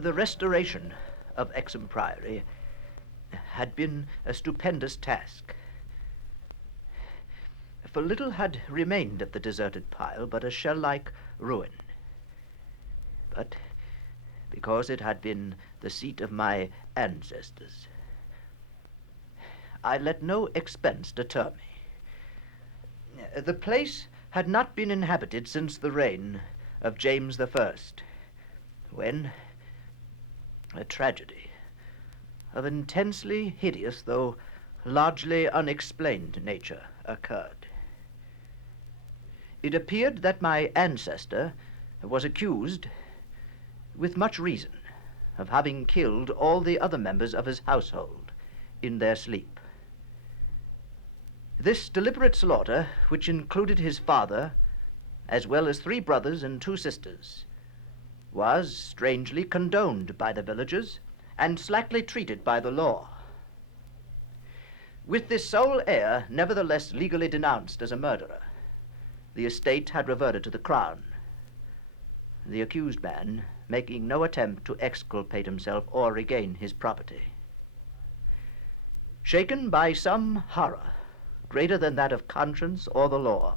The restoration of Exham Priory had been a stupendous task. For little had remained of the deserted pile but a shell-like ruin. But because it had been the seat of my ancestors, I let no expense deter me. The place had not been inhabited since the reign of James I, when a tragedy of intensely hideous, though largely unexplained nature occurred. It appeared that my ancestor was accused, with much reason, of having killed all the other members of his household in their sleep. This deliberate slaughter, which included his father, as well as 3 brothers and 2 sisters, was strangely condoned by the villagers and slackly treated by the law. With this sole heir nevertheless legally denounced as a murderer, the estate had reverted to the crown, the accused man making no attempt to exculpate himself or regain his property. Shaken by some horror greater than that of conscience or the law,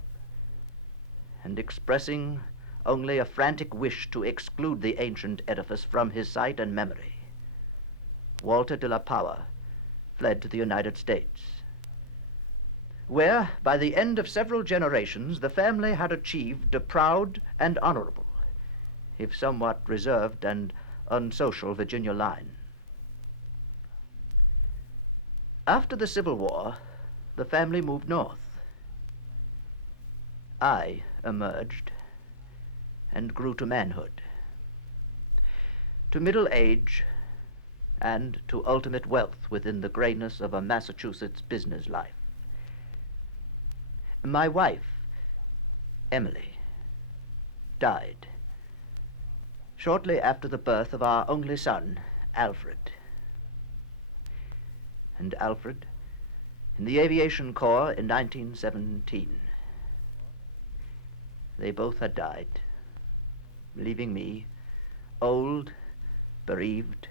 and expressing only a frantic wish to exclude the ancient edifice from his sight and memory, Walter de la Power fled to the United States, where, by the end of several generations, the family had achieved a proud and honorable, if somewhat reserved and unsocial, Virginia line. After the Civil War, the family moved north. I emerged and grew to manhood, to middle age, and to ultimate wealth within the grayness of a Massachusetts business life. My wife, Emily, died shortly after the birth of our only son, Alfred. And Alfred in the Aviation Corps in 1917. They both had died, leaving me old, bereaved,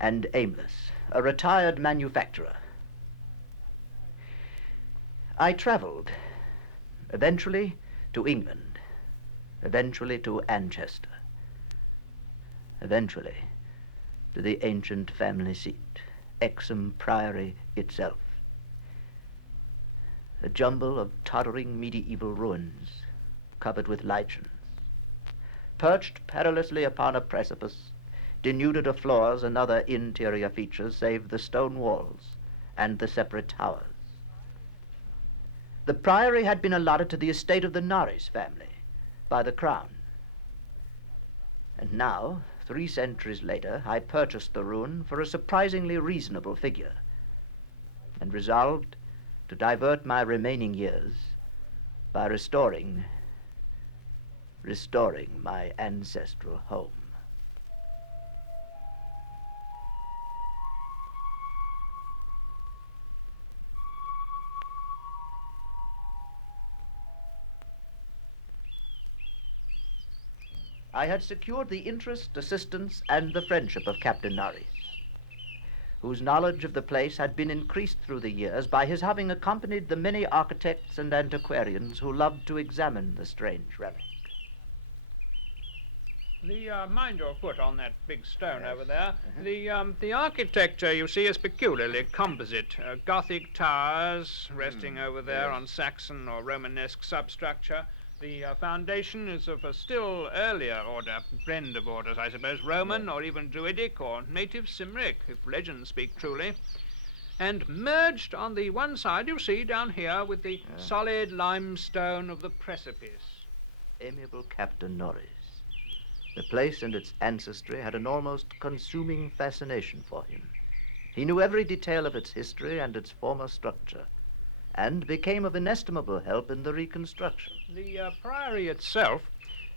and aimless, a retired manufacturer. I traveled, eventually to England, eventually to Anchester, eventually to the ancient family seat, Exham Priory itself. A jumble of tottering medieval ruins covered with lichens, perched perilously upon a precipice, denuded of floors and other interior features save the stone walls and the separate towers. The priory had been allotted to the estate of the Norris family by the crown. And now, 3 centuries later, I purchased the ruin for a surprisingly reasonable figure and resolved to divert my remaining years by restoring my ancestral home. I had secured the interest, assistance, and the friendship of Captain Norris, whose knowledge of the place had been increased through the years by his having accompanied the many architects and antiquarians who loved to examine the strange relic. Mind your foot on that big stone over there. The architecture, you see, is peculiarly composite. Gothic towers resting over there on Saxon or Romanesque substructure. The foundation is of a still earlier order, blend of orders, I suppose, Roman or even Druidic or native Cymric, if legends speak truly. And merged on the one side, you see, down here, with the solid limestone of the precipice. Amiable Captain Norris. The place and its ancestry had an almost consuming fascination for him. He knew every detail of its history and its former structure, and became of inestimable help in the reconstruction. The priory itself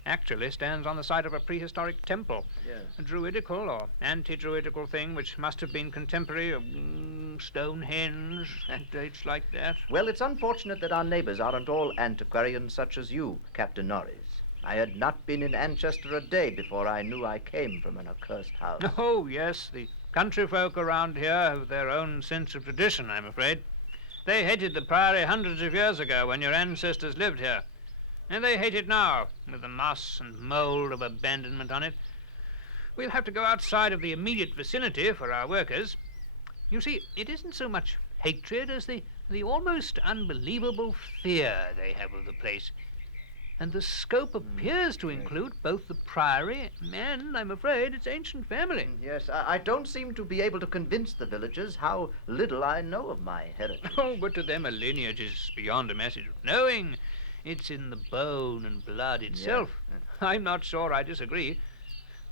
actually stands on the site of a prehistoric temple. Yes. A druidical or anti-druidical thing which must have been contemporary of Stonehenge, dates like that. Well, it's unfortunate that our neighbors aren't all antiquarians such as you, Captain Norris. I had not been in Anchester a day before I knew I came from an accursed house. Oh, yes, the country folk around here have their own sense of tradition, I'm afraid. They hated the Priory hundreds of years ago when your ancestors lived here. And they hate it now, with the moss and mould of abandonment on it. We'll have to go outside of the immediate vicinity for our workers. You see, it isn't so much hatred as the almost unbelievable fear they have of the place. And the scope appears to include both the Priory and, I'm afraid, its ancient family. Yes, I don't seem to be able to convince the villagers how little I know of my heritage. Oh, but to them a lineage is beyond a message of knowing. It's in the bone and blood itself. Yeah. I'm not sure I disagree.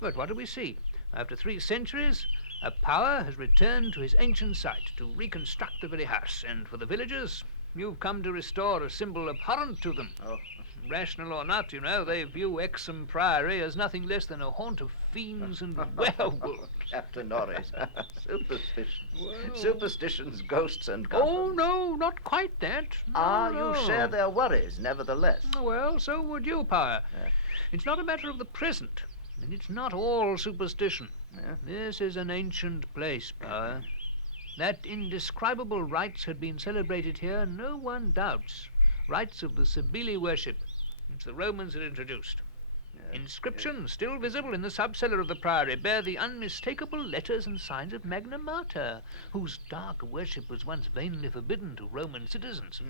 But what do we see? After 3 centuries, a power has returned to his ancient site to reconstruct the very house. And for the villagers, you've come to restore a symbol abhorrent to them. Oh. Rational or not, you know, they view Exham Priory as nothing less than a haunt of fiends and werewolves. Captain Norris, superstition. Well. Superstitions, ghosts, and goblins. Oh, no, not quite that. No. You share their worries, nevertheless. Well, so would you, Power. It's not a matter of the present, and it's not all superstition. This is an ancient place, Power. That indescribable rites had been celebrated here, no one doubts. Rites of the Cybele worship, which the Romans had introduced. Inscriptions, still visible in the subcellar of the Priory, bear the unmistakable letters and signs of Magna Mater, whose dark worship was once vainly forbidden to Roman citizens.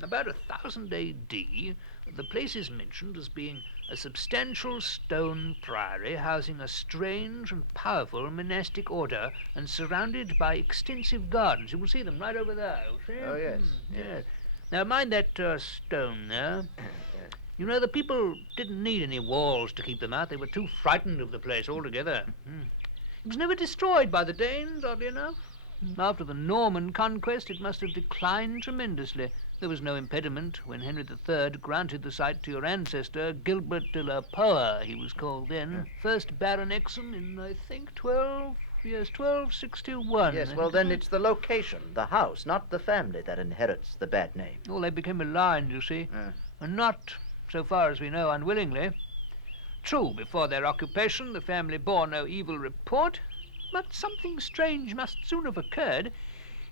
About 1000 A.D., the place is mentioned as being a substantial stone priory housing a strange and powerful monastic order and surrounded by extensive gardens. You will see them right over there. See? Oh, yes. Yes. Now, mind that stone there. You know, the people didn't need any walls to keep them out. They were too frightened of the place altogether. It was never destroyed by the Danes, oddly enough. After the Norman conquest, it must have declined tremendously. There was no impediment when Henry III granted the site to your ancestor, Gilbert de la Poer, he was called then, first Baron Exham in, I think, 1261. Yes, well, then it's the location, the house, not the family that inherits the bad name. Well, they became aligned, you see, and not, so far as we know, unwillingly. True, before their occupation, the family bore no evil report, but something strange must soon have occurred.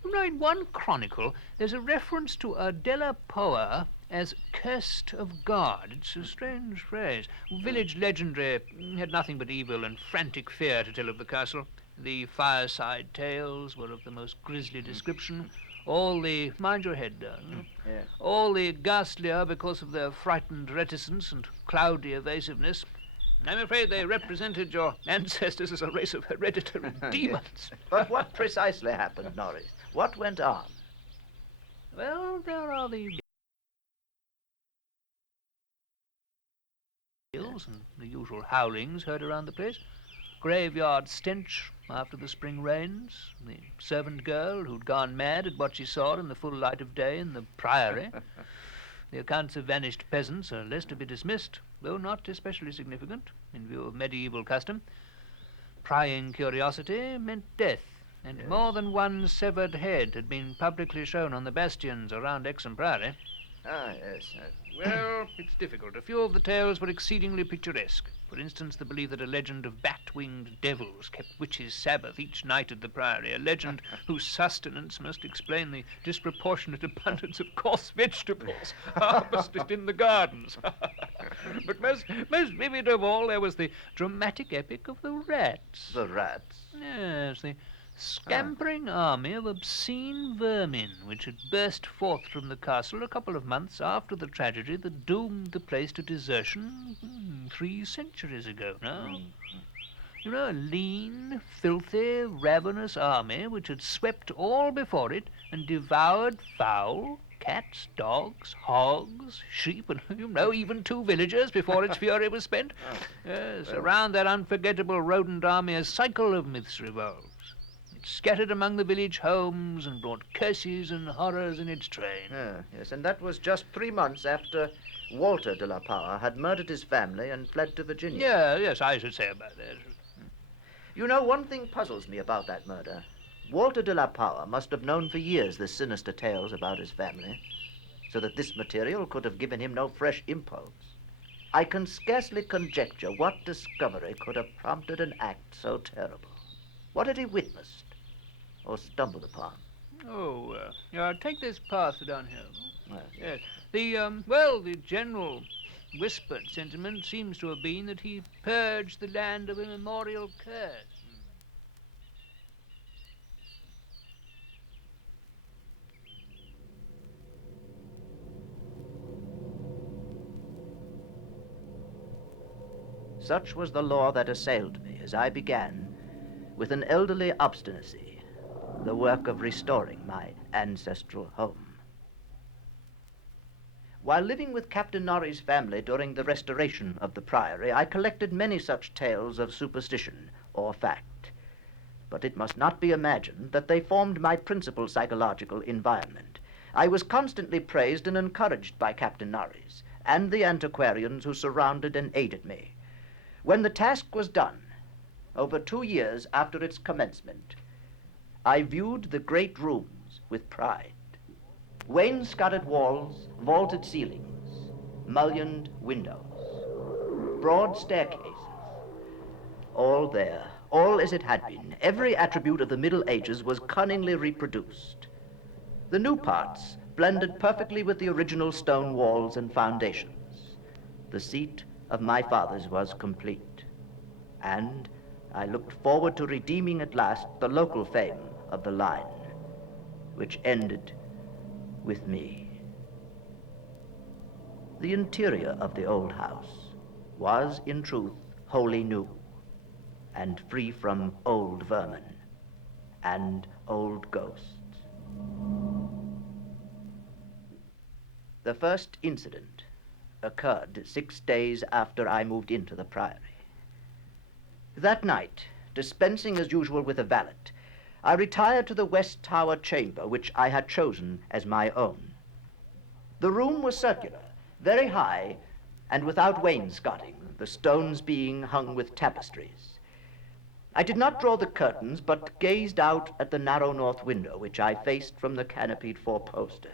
You know, in one chronicle, there's a reference to a de la Poer as cursed of God. It's a strange phrase. Village legendary had nothing but evil and frantic fear to tell of the castle. The fireside tales were of the most grisly description. All the... Mind your head, darling. All the ghastlier because of their frightened reticence and cloudy evasiveness. I'm afraid they represented your ancestors as a race of hereditary demons. But what precisely happened, Norris? What went on? Well, there are the and the usual howlings heard around the place. Graveyard stench after the spring rains. The servant girl who'd gone mad at what she saw in the full light of day in the Priory. The accounts of vanished peasants are less to be dismissed, though not especially significant in view of medieval custom. Prying curiosity meant death, and more than one severed head had been publicly shown on the bastions around Exham Priory. Ah, yes. Well, it's difficult. A few of the tales were exceedingly picturesque. For instance, the belief that a legend of bat-winged devils kept witches' Sabbath each night at the Priory, a legend whose sustenance must explain the disproportionate abundance of coarse vegetables harvested in the gardens. But most vivid of all, there was the dramatic epic of the rats. The rats? Yes, the scampering army of obscene vermin which had burst forth from the castle a couple of months after the tragedy that doomed the place to desertion 3 centuries ago now. You know, a lean, filthy, ravenous army which had swept all before it and devoured fowl, cats, dogs, hogs, sheep, and, you know, even 2 villagers before its fury was spent. Yes, around that unforgettable rodent army a cycle of myths revolves. Scattered among the village homes and brought curses and horrors in its train. Yes, and that was just 3 months after Walter de la Poer had murdered his family and fled to Virginia. Yes, I should say about that. You know, one thing puzzles me about that murder. Walter de la Poer must have known for years the sinister tales about his family, so that this material could have given him no fresh impulse. I can scarcely conjecture what discovery could have prompted an act so terrible. What had he witnessed or stumbled upon? Oh, take this path downhill. Yes. Yes. The general whispered sentiment seems to have been that he purged the land of immemorial curse. Such was the law that assailed me as I began, with an elderly obstinacy, the work of restoring my ancestral home. While living with Captain Norrie's family during the restoration of the priory, I collected many such tales of superstition or fact. But it must not be imagined that they formed my principal psychological environment. I was constantly praised and encouraged by Captain Norries and the antiquarians who surrounded and aided me. When the task was done, over 2 years after its commencement, I viewed the great rooms with pride. Wainscoted walls, vaulted ceilings, mullioned windows, broad staircases, all there, all as it had been. Every attribute of the Middle Ages was cunningly reproduced. The new parts blended perfectly with the original stone walls and foundations. The seat of my fathers was complete, and I looked forward to redeeming at last the local fame of the line, which ended with me. The interior of the old house was, in truth, wholly new, and free from old vermin and old ghosts. The first incident occurred 6 days after I moved into the priory. That night, dispensing as usual with a valet, I retired to the West Tower chamber, which I had chosen as my own. The room was circular, very high, and without wainscoting, the stones being hung with tapestries. I did not draw the curtains, but gazed out at the narrow north window, which I faced from the canopied four-poster.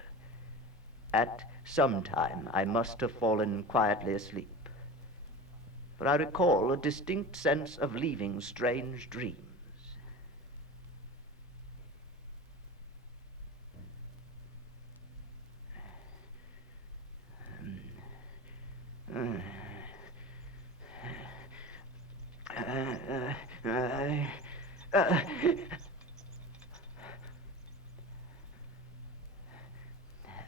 At some time, I must have fallen quietly asleep, for I recall a distinct sense of leaving strange dreams.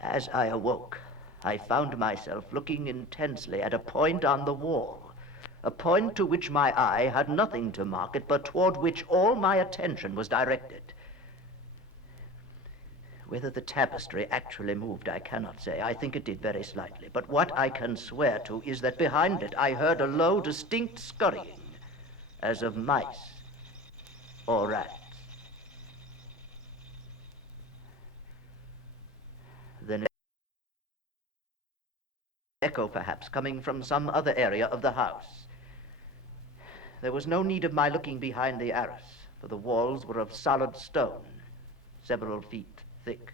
As I awoke, I found myself looking intensely at a point on the wall, a point to which my eye had nothing to mark it, but toward which all my attention was directed. Whether the tapestry actually moved, I cannot say. I think it did very slightly. But what I can swear to is that behind it I heard a low, distinct scurrying, as of mice or rats. Then an echo, perhaps, coming from some other area of the house. There was no need of my looking behind the arras, for the walls were of solid stone, several feet thick.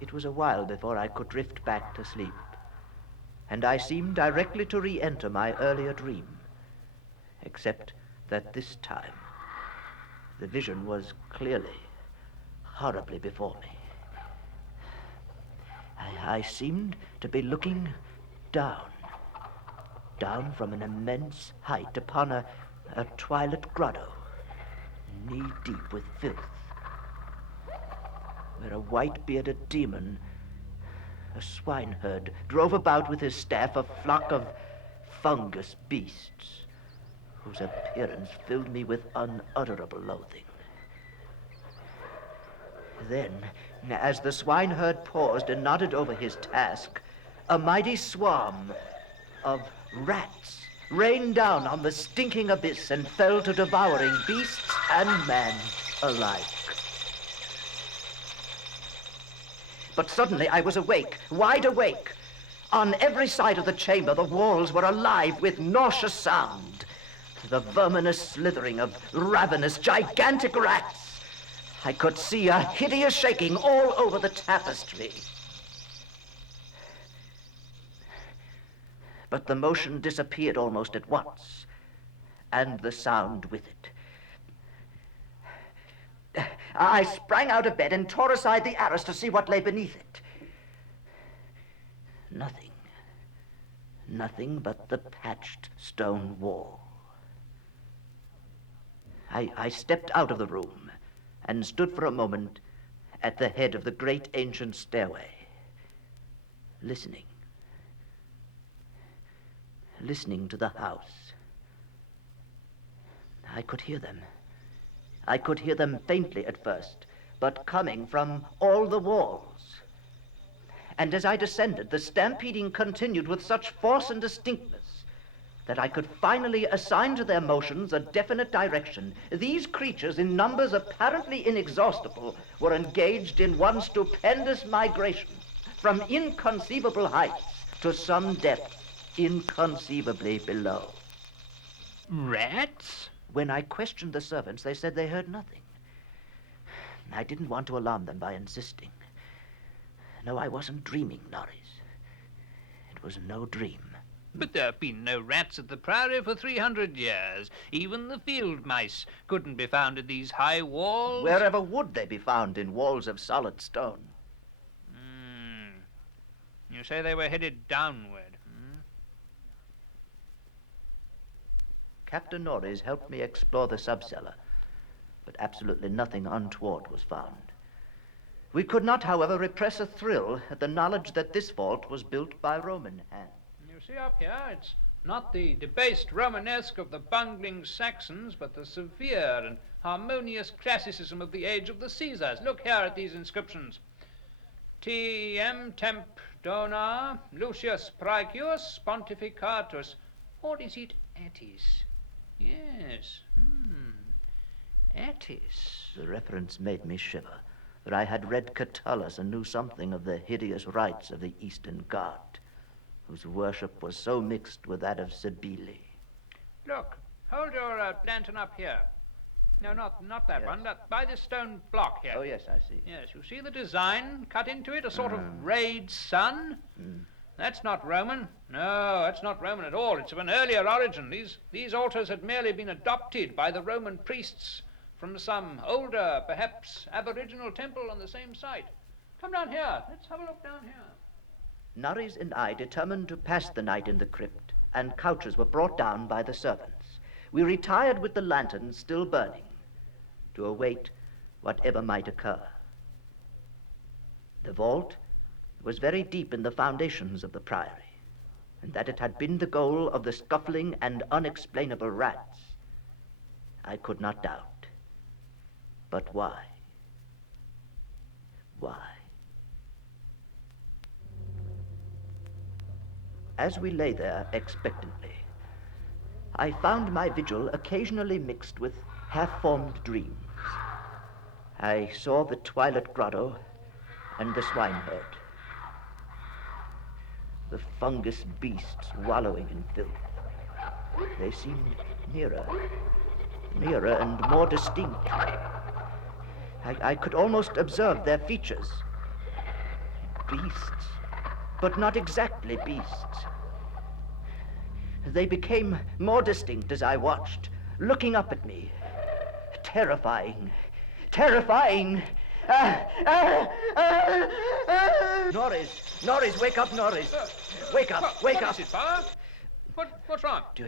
It was a while before I could drift back to sleep, and I seemed directly to re-enter my earlier dream, except that this time the vision was clearly, horribly before me. I seemed to be looking down from an immense height upon a twilit grotto, knee-deep with filth, where a white-bearded demon, a swineherd, drove about with his staff a flock of fungus beasts, whose appearance filled me with unutterable loathing. Then, as the swineherd paused and nodded over his task, a mighty swarm of rats rained down on the stinking abyss and fell to devouring beasts and man alike. But suddenly I was awake, wide awake. On every side of the chamber, the walls were alive with nauseous sound. The verminous slithering of ravenous, gigantic rats, I could see a hideous shaking all over the tapestry. But the motion disappeared almost at once, and the sound with it. I sprang out of bed and tore aside the arras to see what lay beneath it. Nothing. Nothing but the patched stone wall. I stepped out of the room and stood for a moment at the head of the great ancient stairway, listening to the house. I could hear them. I could hear them faintly at first, but coming from all the walls. And as I descended, the stampeding continued with such force and distinctness that I could finally assign to their motions a definite direction. These creatures, in numbers apparently inexhaustible, were engaged in one stupendous migration from inconceivable heights to some depth inconceivably below. Rats? When I questioned the servants, they said they heard nothing. I didn't want to alarm them by insisting. No, I wasn't dreaming, Norris. It was no dream. But there have been no rats at the Priory for 300 years. Even the field mice couldn't be found in these high walls. Wherever would they be found in walls of solid stone? You say they were headed downward. Captain Norris helped me explore the subcellar, but absolutely nothing untoward was found. We could not, however, repress a thrill at the knowledge that this vault was built by Roman hand. You see up here, it's not the debased Romanesque of the bungling Saxons, but the severe and harmonious classicism of the age of the Caesars. Look here at these inscriptions. T.M. Temp Dona Lucius Praecius Pontificatus. Or is it Attis? Yes. Attis. The reference made me shiver, for I had read Catullus and knew something of the hideous rites of the Eastern God, whose worship was so mixed with that of Cybele. Look, hold your lantern up here. No, not that Yes. one. By this stone block here. Oh, yes, I see. Yes, you see the design cut into it? A sort of rayed sun? That's not Roman. No, that's not Roman at all. It's of an earlier origin. These altars had merely been adopted by the Roman priests from some older, perhaps aboriginal temple on the same site. Come down here. Let's have a look down here. Norris and I determined to pass the night in the crypt, and couches were brought down by the servants. We retired with the lanterns still burning to await whatever might occur. The vault was very deep in the foundations of the priory, and that it had been the goal of the scuffling and unexplainable rats, I could not doubt. But why? Why? As we lay there expectantly, I found my vigil occasionally mixed with half-formed dreams. I saw the twilit grotto and the swineherd, the fungus beasts wallowing in filth. They seemed nearer and more distinct. I could almost observe their features. Beasts, but not exactly beasts. They became more distinct as I watched, looking up at me. Terrifying. Norris, wake up, Norris. Wake up. What is it, Bauer? What's wrong? Did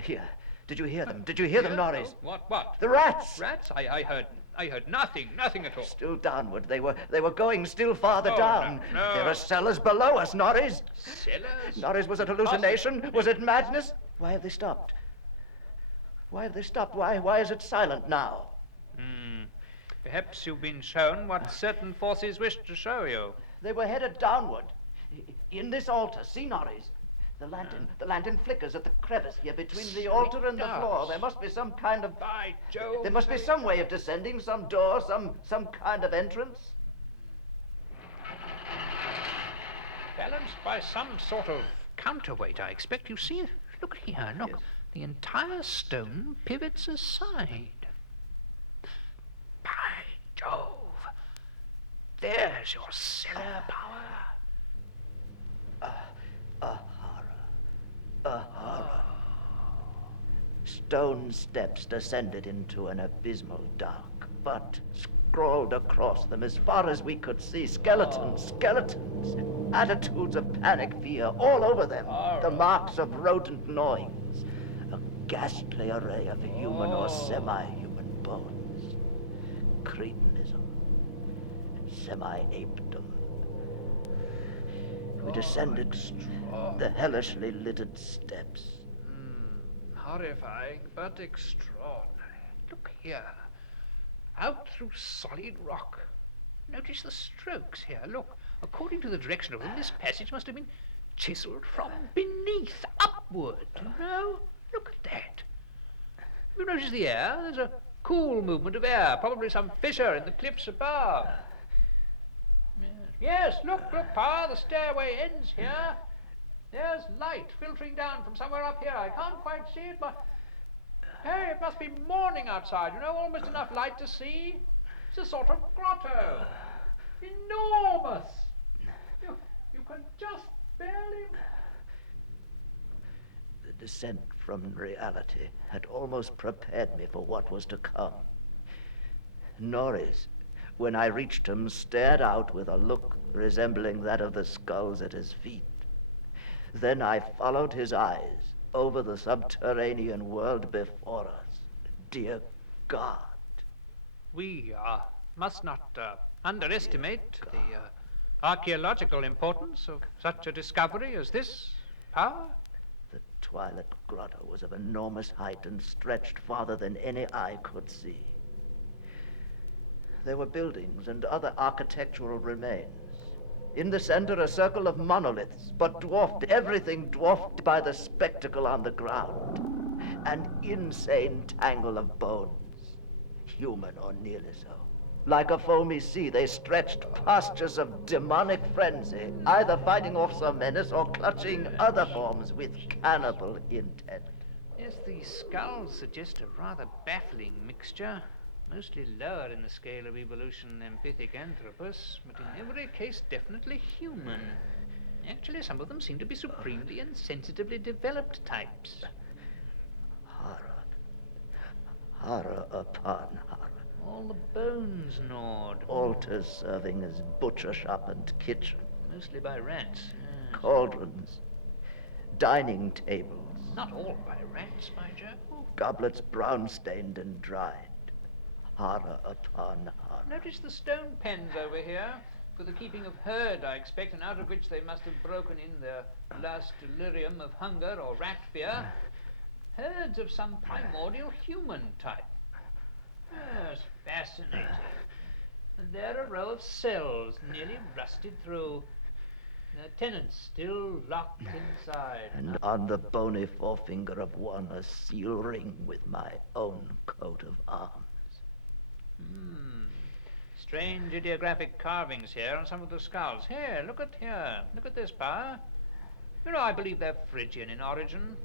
you hear them? Did you hear them, Norris? What? The rats! Rats? I heard nothing at all. Still downward. They were going still farther down. No. There are cellars below us, Norris. Cellars? Norris, was it hallucination? Was it madness? Why have they stopped? Why is it silent now? Perhaps you've been shown what certain forces wish to show you. They were headed downward. In this altar, see, Norris? The lantern flickers at the crevice here between the altar and the floor. There must be some kind of... By Jove! There must be some way of descending, some door, some kind of entrance. Balanced by some sort of counterweight, I expect. You see? Look here, look. Yes. The entire stone pivots aside. By Jove! Where's your cellar power? A horror. A horror. Stone steps descended into an abysmal dark, but scrawled across them as far as we could see, skeletons, attitudes of panic fear all over them, the marks of rodent gnawings, a ghastly array of human or semi-human bones, cretinism, semi-apedom. We descended the hellishly littered steps. Horrifying, but extraordinary. Look here. Out through solid rock. Notice the strokes here. Look, according to the direction of them, this passage must have been chiseled from beneath upward. You know? Look at that. You notice the air? There's a cool movement of air, probably some fissure in the cliffs above. Yes, look, Pa, the stairway ends here. There's light filtering down from somewhere up here. I can't quite see it, but... Hey, it must be morning outside, you know, almost enough light to see. It's a sort of grotto. Enormous. You can just barely... The descent from reality had almost prepared me for what was to come. Norris, when I reached him, stared out with a look resembling that of the skulls at his feet. Then I followed his eyes over the subterranean world before us. Dear God. We must not underestimate the archaeological importance of such a discovery as this, Pa. The Twilight Grotto was of enormous height and stretched farther than any eye could see. There were buildings and other architectural remains. In the center, a circle of monoliths, but everything dwarfed by the spectacle on the ground. An insane tangle of bones, human or nearly so. Like a foamy sea, they stretched postures of demonic frenzy, either fighting off some menace or clutching other forms with cannibal intent. Yes, the skulls suggest a rather baffling mixture. Mostly lower in the scale of evolution than Pithecanthropus, but in every case definitely human. Actually, some of them seem to be supremely and sensitively developed types. Horror. Horror upon horror. All the bones gnawed. Altars serving as butcher shop and kitchen. Mostly by rats. Yes. Cauldrons. Dining tables. Not all by rats, by Jove. Goblets brown-stained and dried. Horror upon horror. Notice the stone pens over here, for the keeping of herd, I expect, and out of which they must have broken in their last delirium of hunger or rat fear. Herds of some primordial human type. Yes, fascinating. And there a row of cells, nearly rusted through. Their tenants still locked inside. And on the bony forefinger of one, a seal ring with my own coat of arms. Strange ideographic carvings here on some of the skulls. Here. Look at this, Pa. You know, I believe they're Phrygian in origin.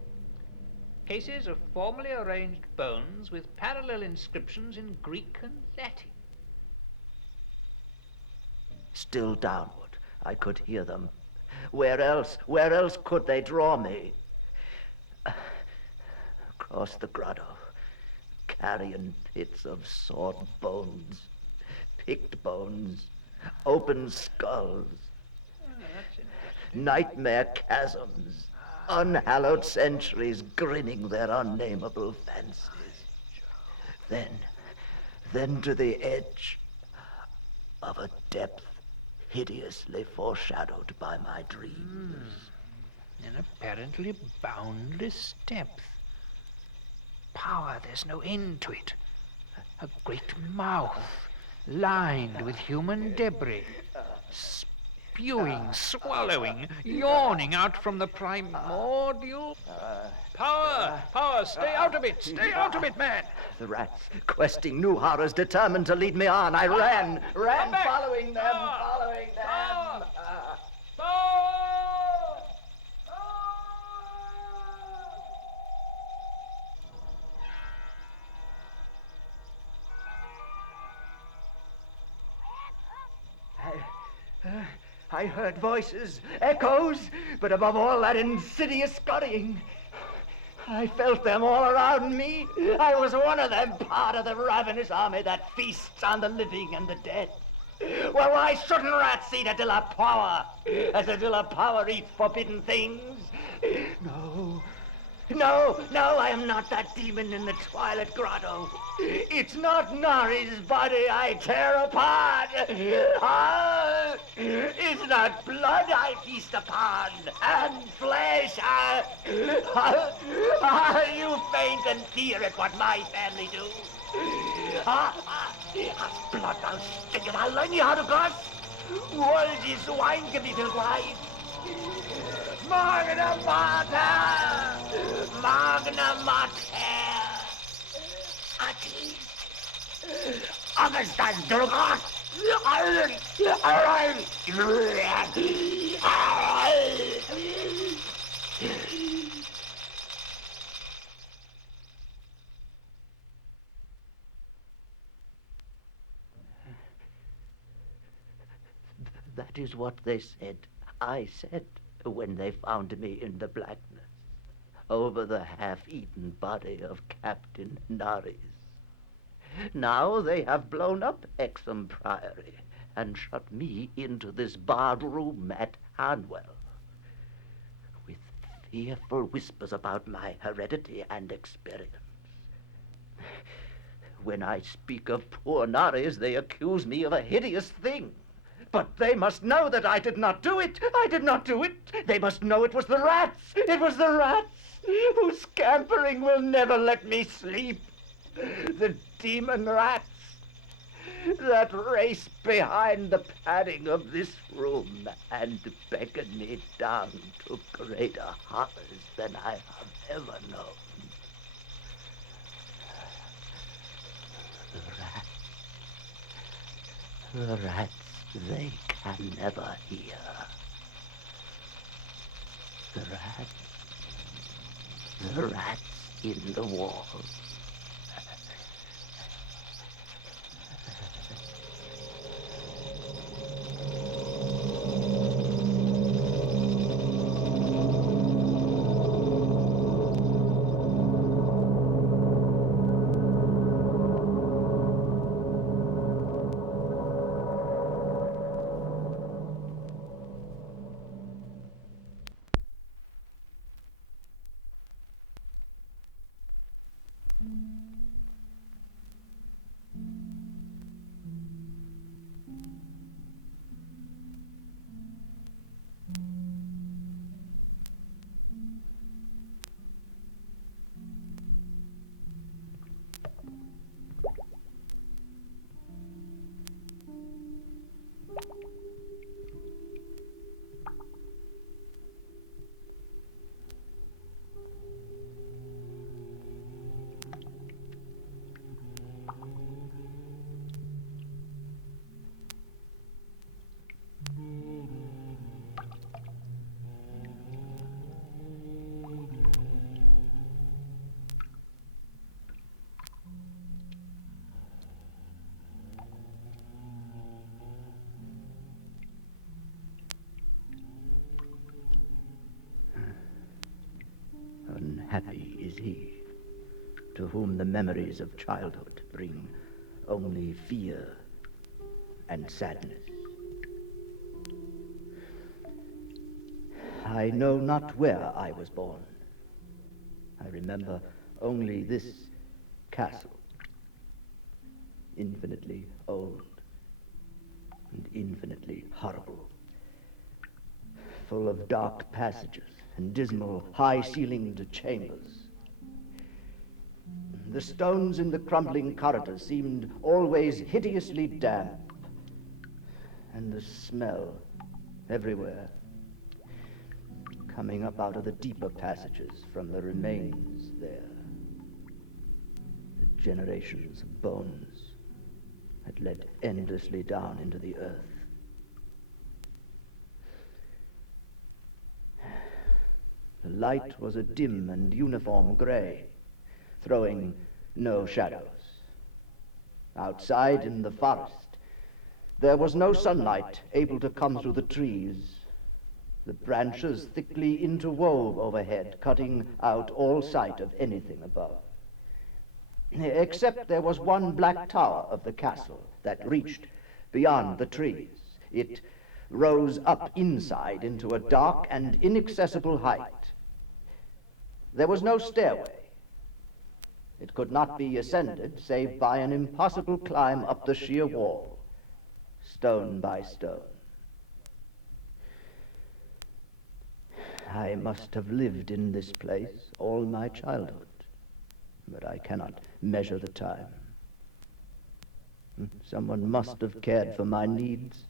Cases of formally arranged bones with parallel inscriptions in Greek and Latin. Still downward, I could hear them. Where else could they draw me? Across the grotto, carrion pits of sawed bones, picked bones, open skulls, nightmare chasms, unhallowed centuries grinning their unnameable fancies. Then to the edge of a depth hideously foreshadowed by my dreams. An apparently boundless depth. Power, there's no end to it. A great mouth, lined with human debris, spewing, swallowing, yawning out from the primordial... Power, stay out of it, man! The rats, questing new horrors, determined to lead me on. I ran, following them. I heard voices, echoes, but above all that insidious scurrying. I felt them all around me. I was one of them, part of the ravenous army that feasts on the living and the dead. Well, why shouldn't rats eat a Dillapower as a Dillapower eats forbidden things? No, I am not that demon in the Twilight Grotto. It's not Nari's body I tear apart. It's not blood I feast upon, and flesh. You faint and fear at what my family do. Hast blood thou stinketh, I'll learn you how to goss. Wollt die Schweingebiete gleich. Magna Mater! Magna Mater! Atis! Augustus Durgot! That is what they said. I said when they found me in the blackness over the half-eaten body of Captain Norris. Now they have blown up Exham Priory and shut me into this barred room at Hanwell with fearful whispers about my heredity and experience. When I speak of poor Norris, they accuse me of a hideous thing. But they must know that I did not do it. I did not do it. They must know it was the rats. It was the rats whose scampering will never let me sleep. The demon rats that race behind the padding of this room and beckon me down to greater horrors than I have ever known. The rats, they can never hear. The rats in the wall. Unhappy is he to whom the memories of childhood bring only fear and sadness. I know not where I was born. I remember only this castle, infinitely old and infinitely horrible, full of dark passages and dismal, high-ceilinged chambers. The stones in the crumbling corridors seemed always hideously damp, and the smell everywhere, coming up out of the deeper passages from the remains there. The generations of bones had led endlessly down into the earth. The light was a dim and uniform gray, throwing no shadows. Outside in the forest, There was no sunlight able to come through the trees. The branches thickly interwove overhead, cutting out all sight of anything above. Except there was one black tower of the castle that reached beyond the trees. It rose up inside into a dark and inaccessible height. There was no stairway. It could not be ascended save by an impossible climb up the sheer wall, stone by stone. I must have lived in this place all my childhood, but I cannot measure the time. Someone must have cared for my needs,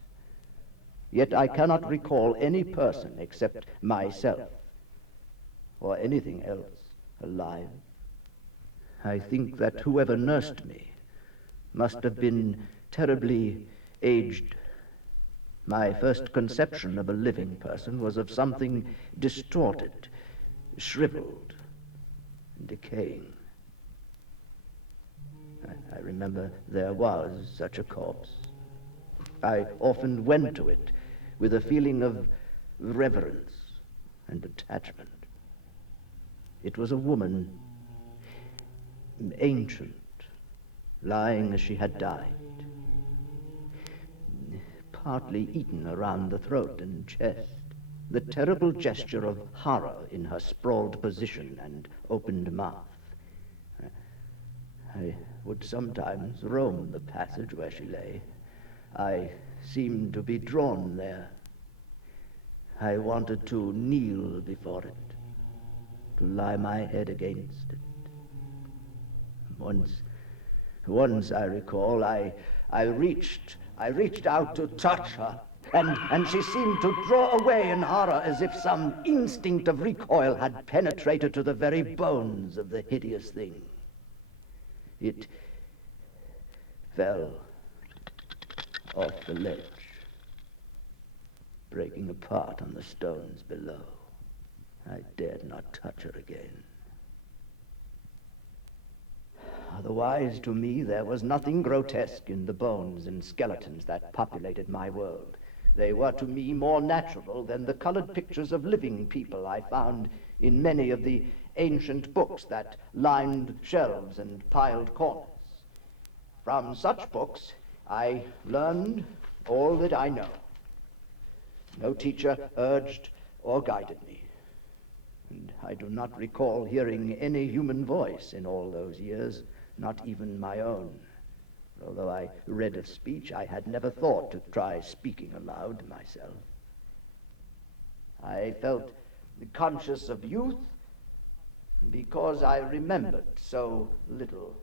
yet I cannot recall any person except myself, or anything else alive. I think that whoever nursed me must have been terribly aged. My first conception of a living person was of something distorted, shriveled, decaying. I remember there was such a corpse. I often went to it with a feeling of reverence and attachment. It was a woman, ancient, lying as she had died, partly eaten around the throat and chest, the terrible gesture of horror in her sprawled position and opened mouth. I would sometimes roam the passage where she lay. I seemed to be drawn there. I wanted to kneel before it, to lie my head against it. Once I recall, I reached out to touch her, and she seemed to draw away in horror as if some instinct of recoil had penetrated to the very bones of the hideous thing. It fell off the ledge, breaking apart on the stones below. I dared not touch her again. Otherwise, to me, there was nothing grotesque in the bones and skeletons that populated my world. They were to me more natural than the colored pictures of living people I found in many of the ancient books that lined shelves and piled corners. From such books, I learned all that I know. No teacher urged or guided me, and I do not recall hearing any human voice in all those years, not even my own. Although I read of speech, I had never thought to try speaking aloud myself. I felt conscious of youth because I remembered so little.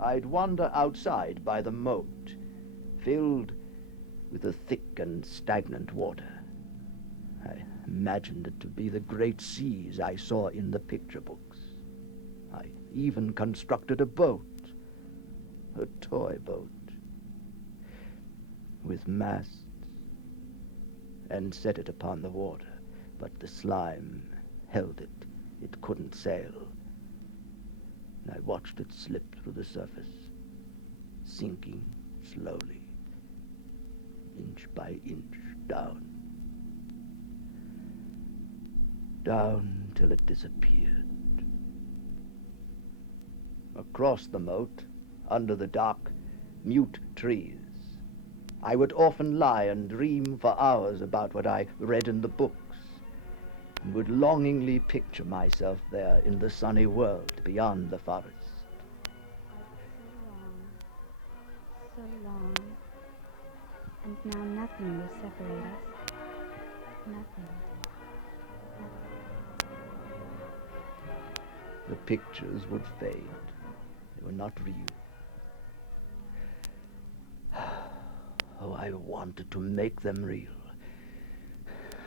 I'd wander outside by the moat, filled with the thick and stagnant water. I imagined it to be the great seas I saw in the picture books. I even constructed a boat, a toy boat, with masts, and set it upon the water, but the slime held it. It couldn't sail. And I watched it slip through the surface, sinking slowly, inch by inch, down till it disappeared. Across the moat, under the dark, mute trees, I would often lie and dream for hours about what I read in the books, and would longingly picture myself there in the sunny world beyond the forest. So long, and now nothing will separate us. Nothing. The pictures would fade. They were not real. Oh, I wanted to make them real.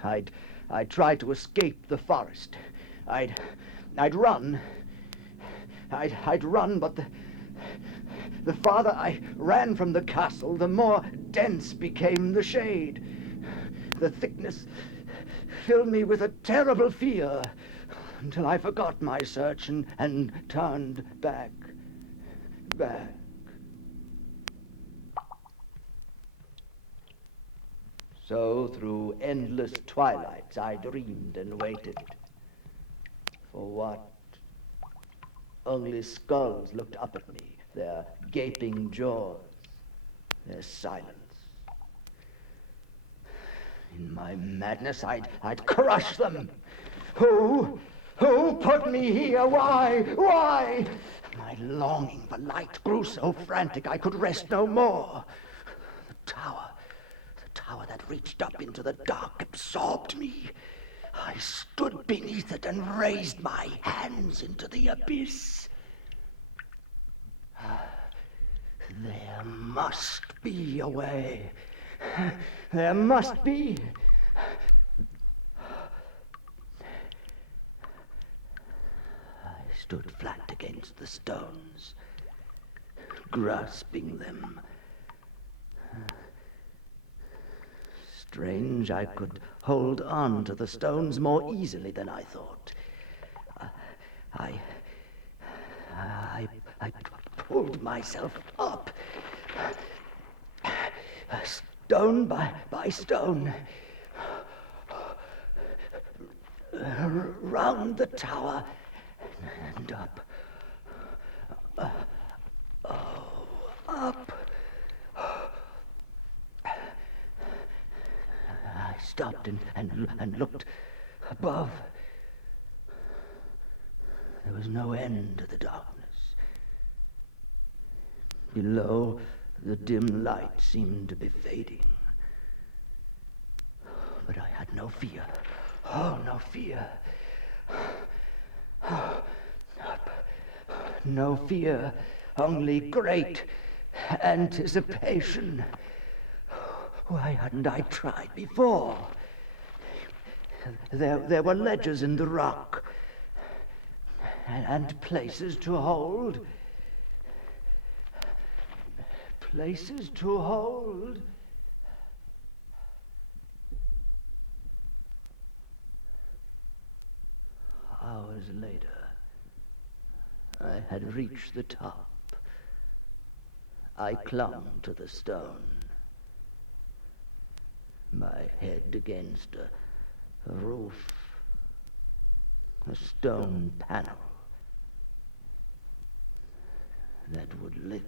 I'd try to escape the forest. I'd run. I'd run, but the farther I ran from the castle, the more dense became the shade. The thickness filled me with a terrible fear. until I forgot my search and turned back. So through endless twilights I dreamed and waited. For what? Only skulls looked up at me, their gaping jaws, their silence. In my madness, I'd crush them. Who put me here? Why? My longing for light grew so frantic I could rest no more. The tower that reached up into the dark absorbed me. I stood beneath it and raised my hands into the abyss. There must be a way. There must be. I stood flat against the stones, grasping them. Strange, I could hold on to the stones more easily than I thought. I pulled myself up, stone by stone, round the tower and up. Up. I stopped and looked above. There was no end to the darkness. Below, the dim light seemed to be fading. But I had no fear. Oh, no fear. No fear, only great anticipation. Why hadn't I tried before? There were ledges in the rock, and places to hold. Places to hold. Hours later, I had reached the top. I clung to the stone, my head against a roof, a stone panel that would lift.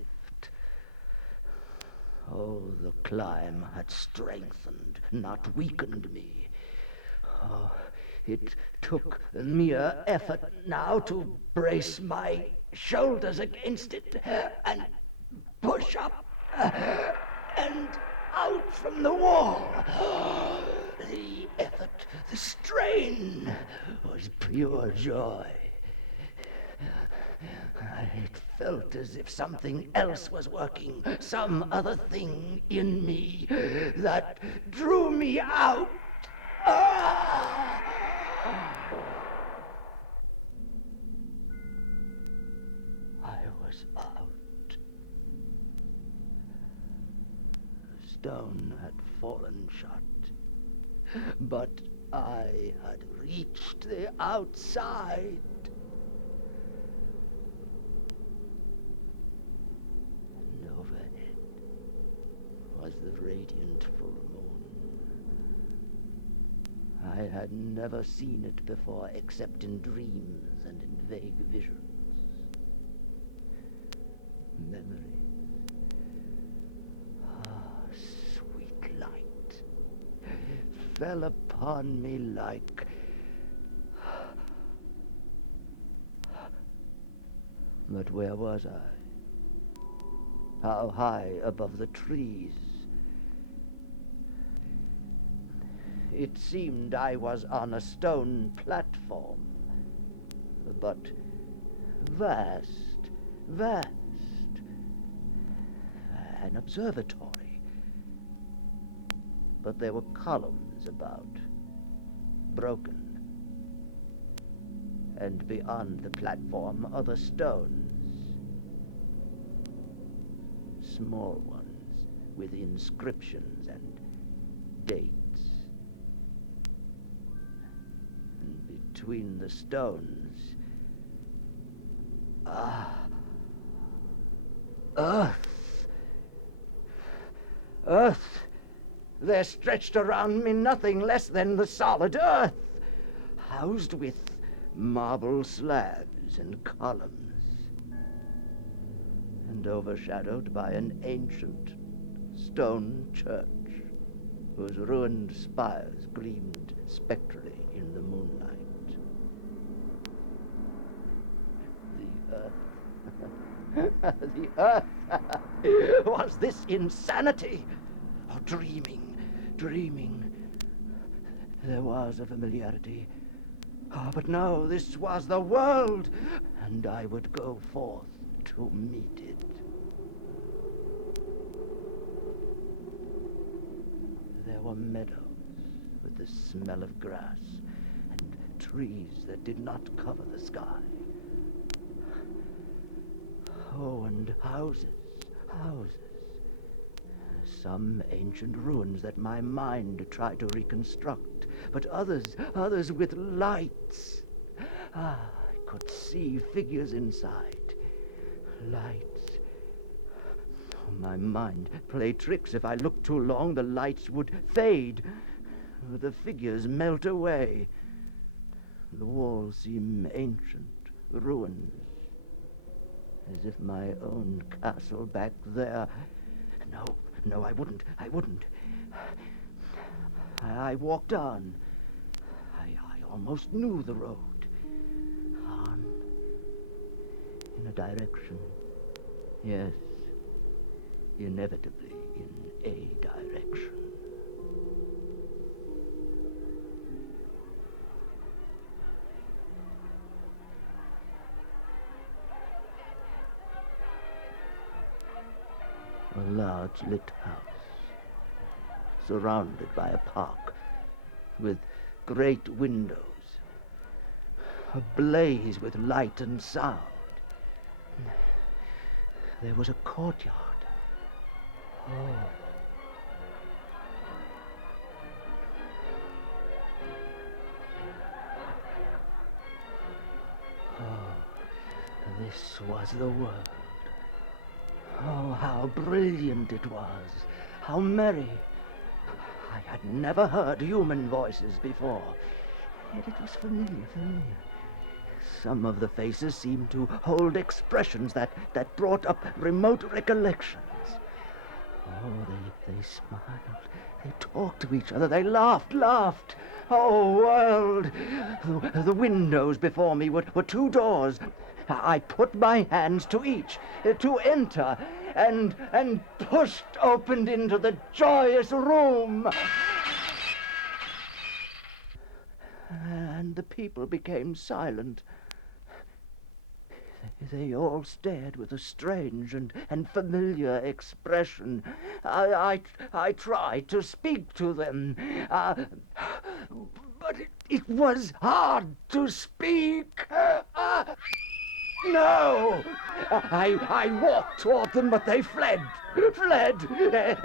Oh, the climb had strengthened, not weakened me. Oh, it took mere effort now to brace my shoulders against it and push up and out from the wall. The effort, the strain was pure joy. It felt as if something else was working, some other thing in me that drew me out. I was out. The stone had fallen shut, but I had reached the outside. And overhead was the radiant full moon. I had never seen it before except in dreams and in vague visions. Memories. Sweet light fell upon me like... But where was I? How high above the trees? It seemed I was on a stone platform, but vast, an observatory. But there were columns about, broken, and beyond the platform other stones, small ones with inscriptions and dates. between the stones. Earth! Earth! There stretched around me nothing less than the solid earth, housed with marble slabs and columns, and overshadowed by an ancient stone church whose ruined spires gleamed spectrally in the moonlight. The earth. The earth! Was this insanity? Or dreaming? There was a familiarity. But no, this was the world, and I would go forth to meet it. There were meadows with the smell of grass and trees that did not cover the sky. Oh, and houses. Some ancient ruins that my mind tried to reconstruct, but others with lights. I could see figures inside. Lights. Oh, my mind played tricks. If I looked too long, the lights would fade. The figures melt away. The walls seem ancient ruins, as if my own castle back there. No, I wouldn't. I walked on. I almost knew the road. On. In a direction. Yes, inevitably in a direction. A large lit house, surrounded by a park, with great windows, ablaze with light and sound. There was a courtyard. This was the world. Oh, how brilliant it was, how merry. I had never heard human voices before, yet it was familiar. Some of the faces seemed to hold expressions that brought up remote recollections. Oh, they smiled, they talked to each other, they laughed. Oh, world! The windows before me were two doors. I put my hands to each to enter, and pushed open into the joyous room. And the people became silent. They all stared with a strange and familiar expression. I tried to speak to them, but it was hard to speak. No! I walked toward them, but they fled.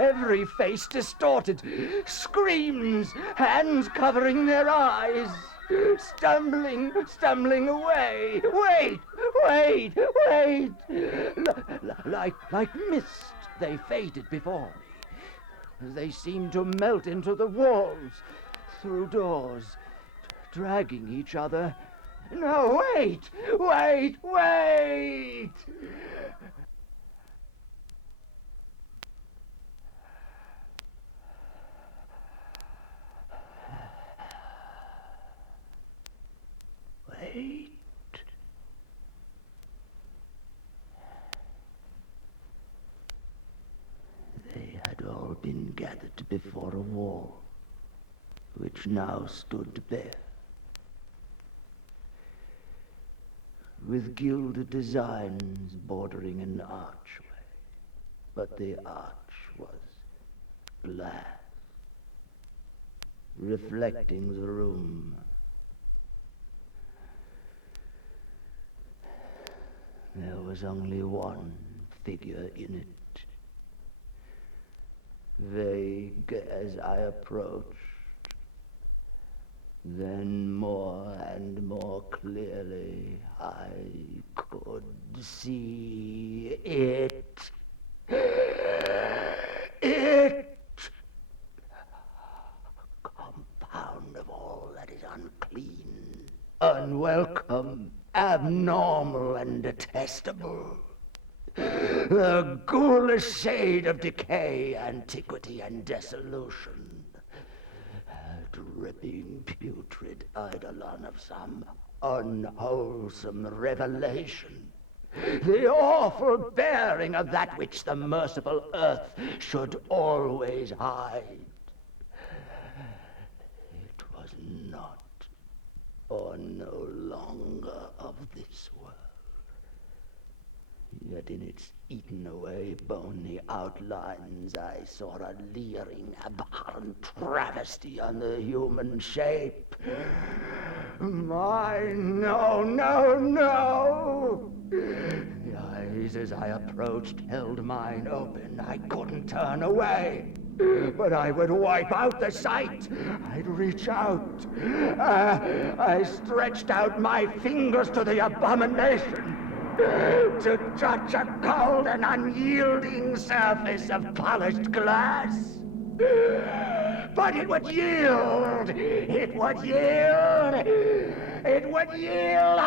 Every face distorted. Screams, hands covering their eyes. Stumbling away. Wait! Like mist, they faded before me. They seemed to melt into the walls, through doors, dragging each other. No, wait! They had all been gathered before a wall, which now stood bare, with gilded designs bordering an archway, but the arch was glass, reflecting the room. There was only one figure in it. Vague as I approached, Then more and more clearly I could see it. It! Compound of all that is unclean, unwelcome, abnormal, and detestable. The ghoulish shade of decay, antiquity, and dissolution. A dripping, putrid eidolon of some unwholesome revelation. The awful bearing of that which the merciful earth should always hide. It was not, or no longer, of this world. Yet in its eaten-away bony outlines I saw a leering, abhorrent travesty on the human shape. Mine, no, no, no! The eyes, as I approached, held mine open. I couldn't turn away. But I would wipe out the sight. I'd reach out. I stretched out my fingers to the abomination. To touch a cold and unyielding surface of polished glass. But it would yield! It would yield! It would yield!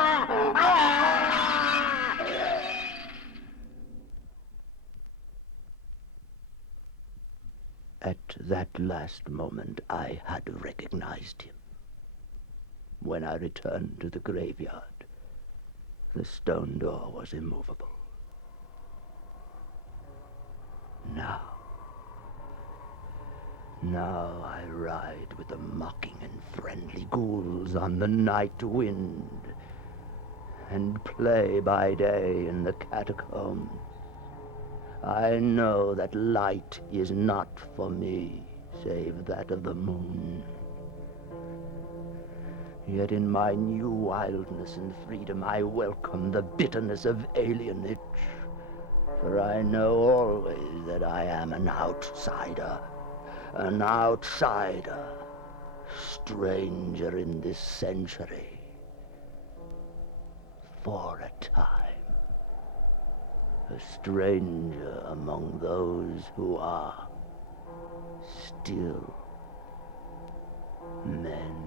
At that last moment, I had recognized him. When I returned to the graveyard, the stone door was immovable. Now I ride with the mocking and friendly ghouls on the night wind, and play by day in the catacombs. I know that light is not for me, save that of the moon. Yet in my new wildness and freedom I welcome the bitterness of alienage, for I know always that I am an outsider, stranger in this century, for a time, a stranger among those who are still men.